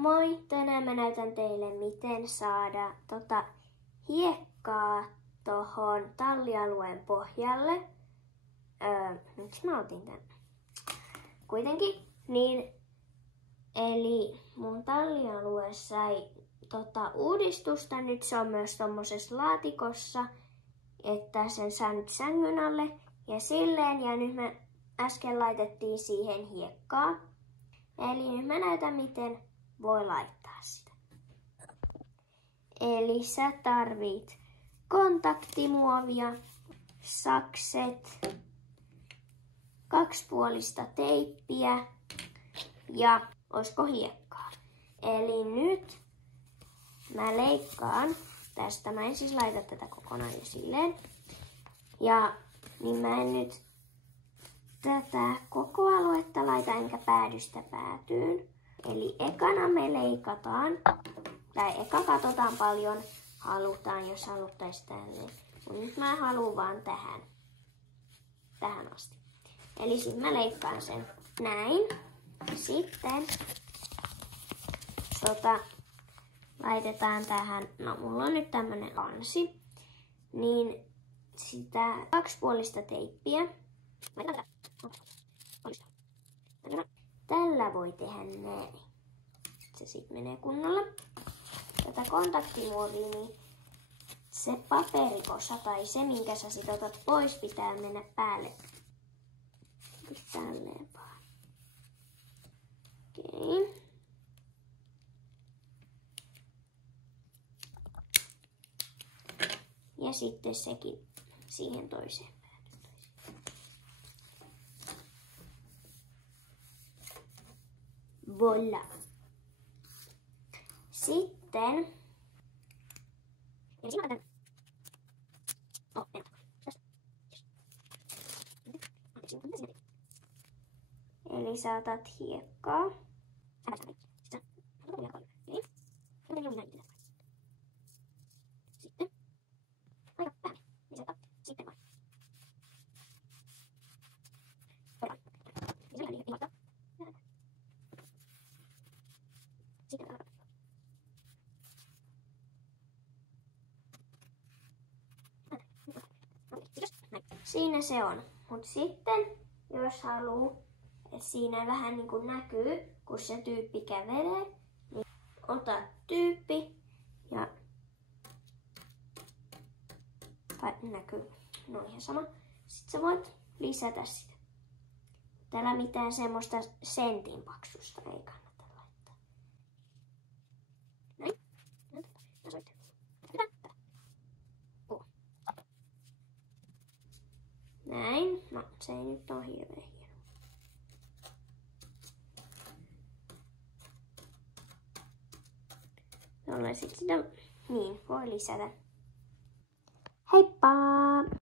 Moi! Tänään mä näytän teille, miten saada hiekkaa tohon tallialueen pohjalle. Miksi mä otin tän? Kuitenkin. Eli mun tallialue sai uudistusta. Nyt se on myös tommosessa laatikossa, että sen saa nyt sängyn alle. Ja silleen, ja nyt me äsken laitettiin siihen hiekkaa. Eli nyt mä näytän, miten voi laittaa sitä. Eli sä tarvit kontaktimuovia, sakset, kaksipuolista teippiä ja oisko hiekkaa. Eli nyt mä leikkaan tästä. Mä en siis laita tätä kokonaan jo silleen. Ja niin mä en nyt tätä koko aluetta laita enkä päädystä päätyyn. Eli ekana me leikataan, tai eka katsotaan paljon halutaan, jos haluttaisiin tänne. Mutta nyt mä haluan vaan tähän asti. Eli sitten mä leikkaan sen näin. Sitten laitetaan tähän, no mulla on nyt tämmönen kansi, niin sitä kaksipuolista teippiä. Tällä voi tehdä näin. Se sitten menee kunnolla. Tätä kontaktimuovia, niin se paperikosa tai se, minkä sä sit otat pois, pitää mennä päälle. Tälleen vaan. Okei. Ja sitten sekin siihen toiseen päälle. Voila. Sitten eli sä otat hiekkaa. Siinä se on. Mut sitten, jos haluu, että siinä vähän niin kuin näkyy, kun se tyyppi kävelee, niin ota tyyppi ja tai näkyy, no ihan sama. Sitten sä voit lisätä sitä. Täällä mitään semmoista sentin paksusta ei kannata laittaa. Näin. Näin. No, se ei nyt ole hirveän hieno. Jolle sit sitä, niin, voi lisätä. Heippa!